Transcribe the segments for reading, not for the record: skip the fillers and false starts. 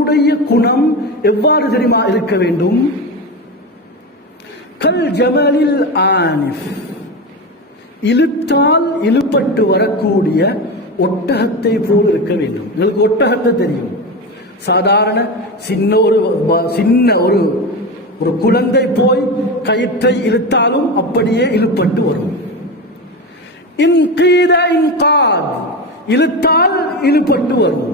முஃமினுடைய குணம் எவ்வாறு தெரியுமா இருக்க வேண்டும்? கல் ஜமலில் ஆனிஃப், இழுத்தால் இழுப்பட்டு வரக்கூடிய ஒட்டகத்தை போல் இருக்க வேண்டும். உங்களுக்கு ஒட்டகத்தை தெரியும், சாதாரண சின்ன ஒரு குழந்தை போய் கயிற்றை இழுத்தாலும் அப்படியே இழுப்பட்டு வரும். இழுத்தால் இழுப்பட்டு வரும்.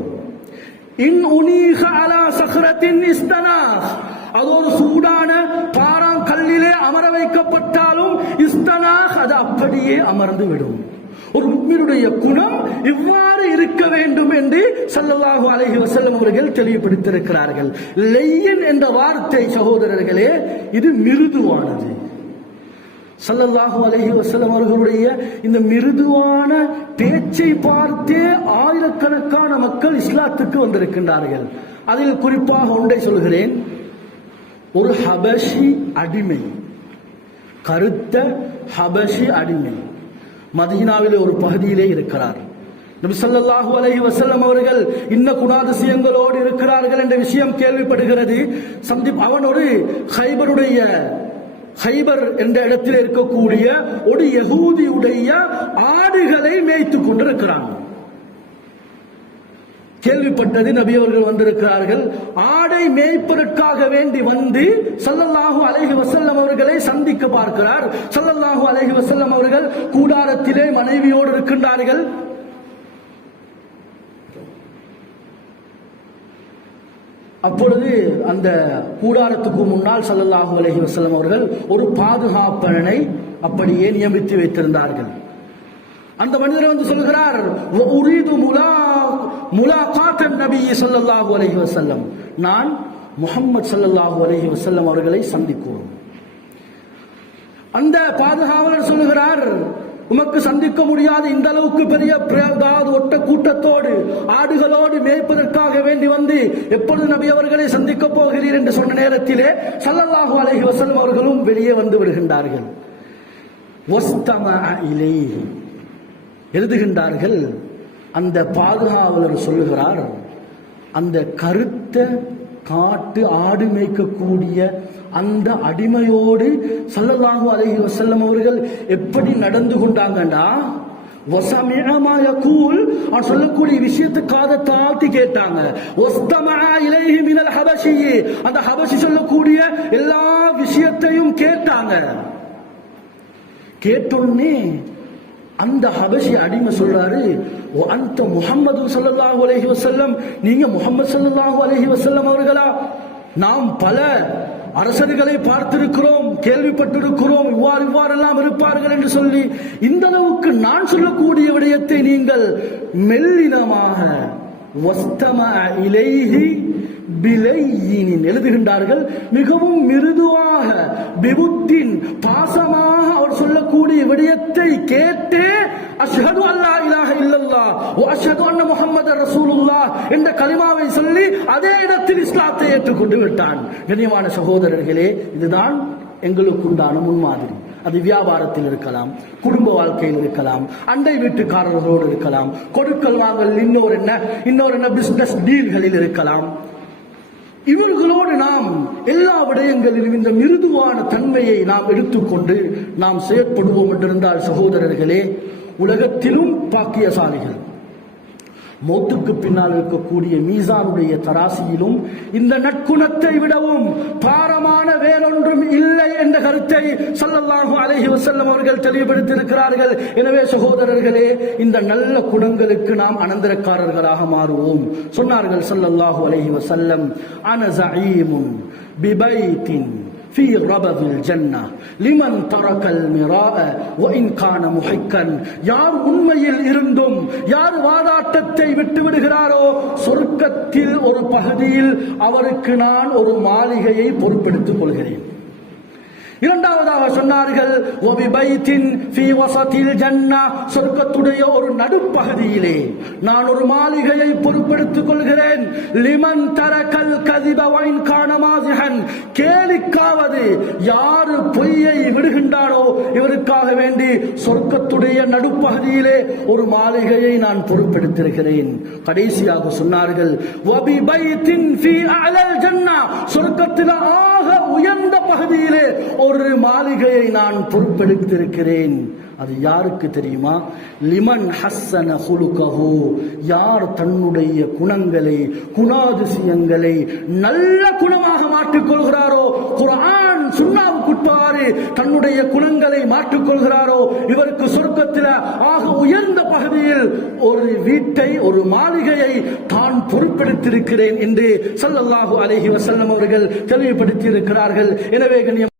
அது ஒரு சூடான பாறாங்கல்லிலே அமர வைக்கப்பட்டாலும் இஸ்தனாஹ், அது அப்படியே அமர்ந்து விடும். ஒரு முஃமினுடைய குணம் இவ்வாறு இருக்க வேண்டும் என்று ஸல்லல்லாஹு அலைஹி வஸல்லம் அவர்கள் தெளிவுபடுத்தியிருக்கிறார்கள். லையின் என்ற வார்த்தை சகோதரர்களே, இது மிருதுவானது. ஸல்லல்லாஹு அலைஹி வஸல்லம் அவர்களுடைய இந்த மிருதுவான பேச்சை பார்த்தே ஆயிரக்கணக்கான மக்கள் இஸ்லாத்துக்கு வந்திருக்கின்றார்கள். அதில் குறிப்பாக ஒன்றை சொல்கிறேன். ஒரு ஹபஷி அடிமை, கருத்த ஹபஷி அடிமை மதீனாவிலே ஒரு பகுதியிலே இருக்கிறார். நபி ஸல்லல்லாஹு அலைஹி வஸல்லம் அவர்கள் இன்ன குணாதிசயங்களோடு இருக்கிறார்கள் என்ற விஷயம் கேள்விப்படுகிறது. அவன் ஒரு ஹைபர் என்ற இடத்தில் இருக்கக்கூடிய ஒரு யகூதியுடைய ஆடுகளை மேய்த்துக் கொண்டிருக்கிறான். கேள்விப்பட்டது, நபி அவர்கள் வந்திருக்கிறார்கள். ஆடை மேய்ப்பதற்காக வேண்டி வந்து ஸல்லல்லாஹு அலைஹி வஸல்லம் அவர்களை சந்திக்க பார்க்கிறார். ஸல்லல்லாஹு அலைஹி வஸல்லம் அவர்கள் கூடாரத்திலே மனைவியோடு இருக்கின்றார்கள். அப்பொழுது அந்த கூடாரத்துக்கு முன்னால் ஸல்லல்லாஹு அலைஹி வஸல்லம் அவர்கள் ஒரு பாதுகாப்பனை அப்படியே நியமித்து வைத்திருந்தார்கள். அந்த மனிதர் வந்து சொல்கிறார், உரீது முலாகாத்தன் நபி ஸல்லல்லாஹு அலைஹி வஸல்லம், நான் முஹம்மது ஸல்லல்லாஹு அலைஹி வஸல்லம் அவர்களை சந்திக்கிறோம். அந்த பாதுகாவலர் சொல்லுகிறார், உமக்கு சந்திக்க முடியாத இந்த அளவுக்கு பெரிய ஒட்ட கூட்டத்தோடு ஆடுகளோடு மேய்ப்பதற்காக வேண்டி வந்து எப்பொழுது நபி அவர்களை சந்திக்க போகிறீர் என்று சொன்ன நேரத்திலே ஸல்லல்லாஹு அலைஹி வஸல்லம் அவர்களும் வெளியே வந்து விடுகின்றார்கள். எழுதுகின்றார்கள். அந்த பாதுகாவலர் சொல்லுகிறார், அந்த கருத்த காட்டு ஆடு மேய்க்கக்கூடிய அந்த அடிமையோடு ஸல்லல்லாஹு அலைஹி வஸல்லம் அவர்கள் எப்படி நடந்து கொண்டாங்கண்டா, அவன் சொல்லக்கூடிய விஷயத்தை காதை தாழ்த்தி கேட்டாங்க. அந்த ஹபஷி சொல்லக்கூடிய எல்லா விஷயத்தையும் கேட்டாங்க. கேட்டோன்னே அந்த ஹபஷி அடிமை சொல்றாரு, அந்த முஹம்மது ஸல்லல்லாஹு அலைஹி வஸல்லம், நீங்க முஹம்மது ஸல்லல்லாஹு அலைஹி வஸல்லம் அவர்களா? நாம் பல அரசர்களை பார்த்திருக்கிறோம், கேள்விப்பட்டிருக்கிறோம், இவ்வாறெல்லாம் இருப்பார்கள் என்று சொல்லி இந்த அளவுக்கு நான் சொல்லக்கூடிய விடயத்தை நீங்கள் மெல்லினமாக எழுதுகின்றார்கள். மிகவும் மிருதுவாக பிபுத்தின் பாசமாக அவர் சொல்லக்கூடிய விடயத்தை கேட்டே அஷ்ஹது அல்லா இலாஹ இல்லல்லாஹ் வ அஷ்ஹது அன்ன முஹம்மதர் ரசூலுல்லாஹ் என்ற கலிமாவை சொல்லி அதே இடத்தில் இஸ்லாத்தை ஏற்றுக்கொண்டு விட்டான். கண்ணியமான சகோதரர்களே, இதுதான் எங்களுக்கு உண்டான முன்மாதிரி. அது வியாபாரத்தில் இருக்கலாம், குடும்ப வாழ்க்கையில் இருக்கலாம், அண்டை வீட்டுக்காரர்களோடு இருக்கலாம், கொடுக்கல் வாங்கல், இன்னொரு என்ன பிசினஸ் டீல்களில் இருக்கலாம். இவர்களோடு நாம் எல்லா விடயங்களிலும் இந்த மிருதுவான தன்மையை நாம் எடுத்துக்கொண்டு நாம் செயற்படுவோம் என்றிருந்தால் சகோதரர்களே, உலகத்திலும் பாக்கியசாலிகள். மௌத்துக்கு பின்னால் இருக்கக்கூடிய மீசானுடைய தராசியிலும் இந்த நற்குணத்தை விடவும் பாரமான வேறொன்றும் இல்லை என்ற கருத்தை ஸல்லல்லாஹு அலைஹி வஸல்லம் அவர்கள் தெளிவுபடுத்தியிருக்கிறார்கள். எனவே சகோதரர்களே, இந்த நல்ல குணங்களுக்கு நாம் அனந்தரக்காரர்களாக மாறுவோம். சொன்னார்கள் ஸல்லல்லாஹு அலைஹி வஸல்லம், அன ஸஈமுன் பிபைத்தின் في ربض الجنة لمن ترك المراء وإن كان محقا. யார் உண்மையில் இருந்தும் யார் வாதாட்டத்தை விட்டு விடுகிறாரோ சொர்க்கத்தில் ஒரு பகுதியில் அவருக்கு நான் ஒரு மாளிகையை பொறுப்பெடுத்துக் கொள்கிறேன். இரண்டாவதாக சொன்னார்கள், சொர்க்கத்துடைய ஒரு நடுப்பகுதியிலே நான் ஒரு மாளிகையை பொறுப்பெடுத்துக் கொள்கிறேன். லிமன் தரக்கல் கதிப வைன் கான மாசிஹன், கேலிக்காவது யாரு பொய்யை விடுகின்றானோ இவருக்காக வேண்டி சொர்க்கத்துடைய நடுப்பகுதியிலே ஒரு மாளிகையை நான் பொறுப்பெடுத்திருக்கிறேன். கடைசியாக சொன்னார்கள், வபிபைத்தின் ஃபீ அலல் ஜன்னா, சொர்க்கத்தின் ஆக உயர்ந்த பகுதியிலே ஒரு மாளிகையை நான் பொறுப்பெடுத்திருக்கிறேன். அது யாருக்கு தெரியுமா? லிமன் ஹஸ்ஸன ஹுலுகஹு, யார் தன்னுடைய குணங்களை, குணாதிசயங்களை நல்ல குணமாக மாற்றிக்கொள்கிறாரோ, குர்ஆன் சுன்னாவுக்குட்பாறு தன்னுடைய குணங்களை மாற்றிக்கொள்கிறாரோ, இவருக்கு சொர்க்கத்தில் ஆக உயர்ந்த பகுதியில் ஒரு வீட்டை, ஒரு மாளிகையை தான் பொறுப்பெடுத்திருக்கிறேன் என்று ஸல்லல்லாஹு அலைஹி வஸல்லம் அவர்கள் தெளிவுபடுத்தி இருக்கிறார்கள். எனவே கண்ணியம்